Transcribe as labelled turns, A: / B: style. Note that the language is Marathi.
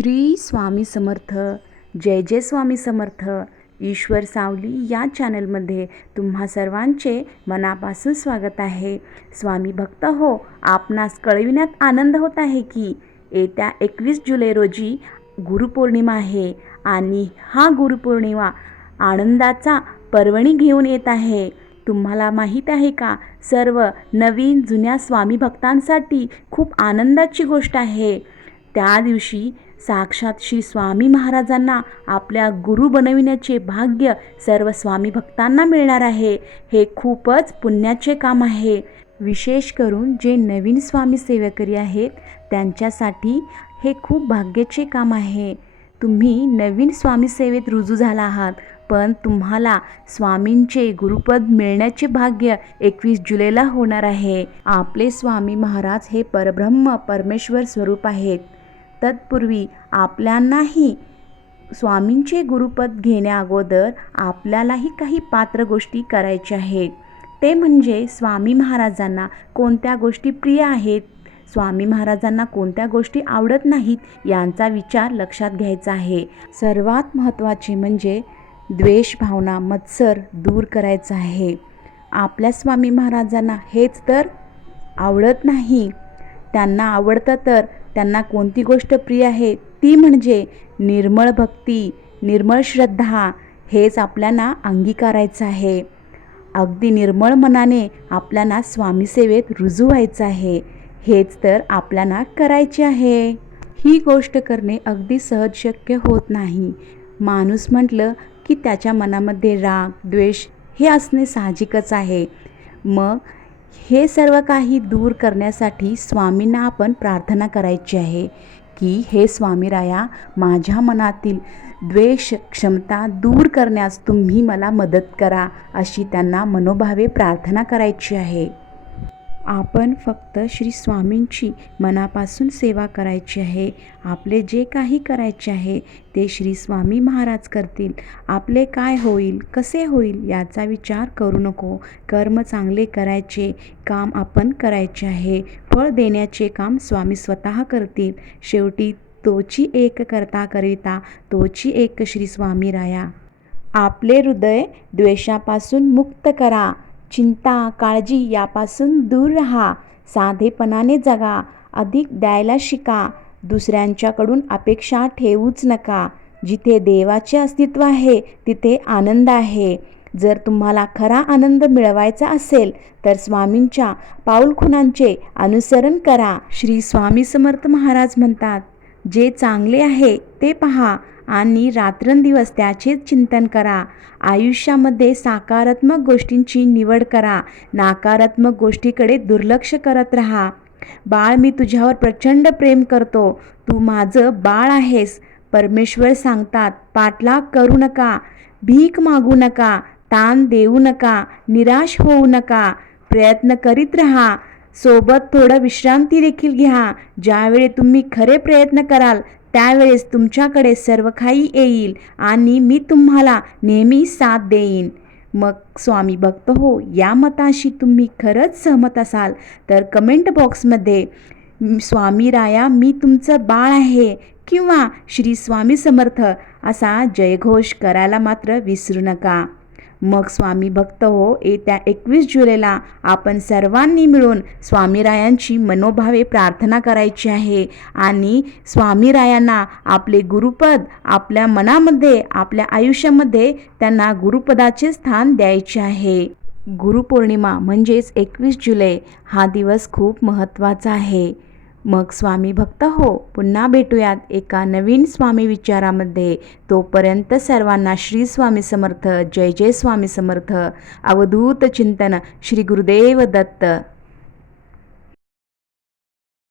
A: श्री स्वामी समर्थ. जय जय स्वामी समर्थ. ईश्वर सावली या चॅनलमध्ये तुम्हा सर्वांचे मनापासून स्वागत आहे. स्वामी भक्त हो आपणास कळविण्यात आनंद होत आहे की येत्या एकवीस जुलै रोजी गुरुपौर्णिमा आहे आणि हा गुरुपौर्णिमा आनंदाचा पर्वणी घेऊन येत आहे. तुम्हाला माहीत आहे का सर्व नवीन जुन्या स्वामी भक्तांसाठी खूप आनंदाची गोष्ट आहे. त्या दिवशी साक्षात श्री स्वामी महाराजांना आपल्या गुरु बनविण्याचे भाग्य सर्व स्वामी भक्तांना मिळणार आहे. हे खूपच पुण्याचे काम आहे. विशेष करून जे नवीन स्वामी सेवेकरी आहेत त्यांच्यासाठी हे खूप भाग्याचे काम आहे. तुम्ही नवीन स्वामी सेवेत रुजू झाला आहात पण तुम्हाला स्वामींचे गुरुपद मिळण्याचे भाग्य एकवीस जुलैला होणार आहे. आपले स्वामी महाराज हे परब्रह्म परमेश्वर स्वरूप आहेत. तत्पूर्वी आपल्यांनाही स्वामींचे गुरुपद घेण्याअगोदर आपल्यालाही काही पात्र गोष्टी करायच्या आहेत. ते म्हणजे स्वामी महाराजांना कोणत्या गोष्टी प्रिय आहेत स्वामी महाराजांना कोणत्या गोष्टी आवडत नाहीत यांचा विचार लक्षात घ्यायचा आहे. सर्वात महत्त्वाचे म्हणजे द्वेष भावना मत्सर दूर करायचा आहे. आपल्या स्वामी महाराजांना हेच तर आवडत नाही. त्यांना आवडतं तर त्यांना कोणती गोष्ट प्रिय आहे ती म्हणजे निर्मळ भक्ती निर्मळ श्रद्धा हेच आपल्याला अंगीकारायचं आहे. अगदी निर्मळ मनाने आपल्याला स्वामीसेवेत रुजू व्हायचं आहे हेच तर आपल्याला करायचे आहे. ही गोष्ट करणे अगदी सहज शक्य होत नाही. माणूस म्हटलं की त्याच्या मनामध्ये राग द्वेष हे असणे साहजिकच आहे. मग हे सर्व काही दूर करण्यासाठी स्वामींना आपण प्रार्थना करायची आहे की हे स्वामीराया माझ्या मनातील द्वेष क्षमता दूर करण्यास तुम्ही मला मदत करा अशी त्यांना मनोभावे प्रार्थना करायची आहे. आपण फक्त श्री स्वामींची मनापासून सेवा करायची आहे. आपले जे काही करायचे आहे ते श्री स्वामी महाराज करतील. आपले काय होईल कसे होईल याचा विचार करू नको. कर्म चांगले करायचे काम आपण करायचे आहे. फळ देण्याचे काम स्वामी स्वतः करतील. शेवटी तोची एक करता करिता तोची एक श्री स्वामी राया. आपले हृदय द्वेषापासून मुक्त करा. चिंता काळजी यापासून दूर राहा. साधेपणाने जगा. अधिक द्यायला शिका. दुसऱ्यांच्याकडून अपेक्षा ठेवूच नका. जिथे देवाचे अस्तित्व आहे तिथे आनंद आहे. जर तुम्हाला खरा आनंद मिळवायचा असेल तर स्वामींच्या पाऊलखुणांचे अनुसरण करा. श्री स्वामी समर्थ महाराज म्हणतात जे चांगले आहे ते पहा. आणि रात्रंदिवस त्याचेच चिंतन करा. आयुष्यामध्ये सकारात्मक गोष्टींची निवड करा. नकारात्मक गोष्टीकडे दुर्लक्ष करत राहा. बाळ मी तुझ्यावर प्रचंड प्रेम करतो. तू माझं बाळ आहेस. परमेश्वर सांगतात पाठलाग करू नका. भीक मागू नका. ताण देऊ नका. निराश होऊ नका. प्रयत्न करीत राहा. सोबत थोडं विश्रांती देखील घ्या. ज्यावेळी तुम्ही खरे प्रयत्न कराल त्यावेळेस तुमच्याकडे सर्व काही येईल आणि मी तुम्हाला नेहमी साथ देईन. मग स्वामी भक्त हो या मताशी तुम्ही खरंच सहमत असाल तर कमेंट बॉक्समध्ये स्वामी राया मी तुमचं बाळ आहे किंवा श्री स्वामी समर्थ असा जयघोष करायला मात्र विसरू नका. मग स्वामी भक्त हो येत्या एकवीस जुलैला आपण सर्वांनी मिळून स्वामीरायांची मनोभावे प्रार्थना करायची आहे आणि स्वामीरायांना आपले गुरुपद आपल्या मनामध्ये आपल्या आयुष्यामध्ये त्यांना गुरुपदाचे स्थान द्यायचे आहे. गुरुपौर्णिमा म्हणजेच एकवीस जुलै हा दिवस खूप महत्त्वाचा आहे. मग स्वामी भक्त हो पुन्हा भेटूयात एका नवीन स्वामी विचारामध्ये. तोपर्यंत सर्वांना श्री स्वामी समर्थ जय जय स्वामी समर्थ. अवधूत चिंतन श्री गुरुदेव दत्त.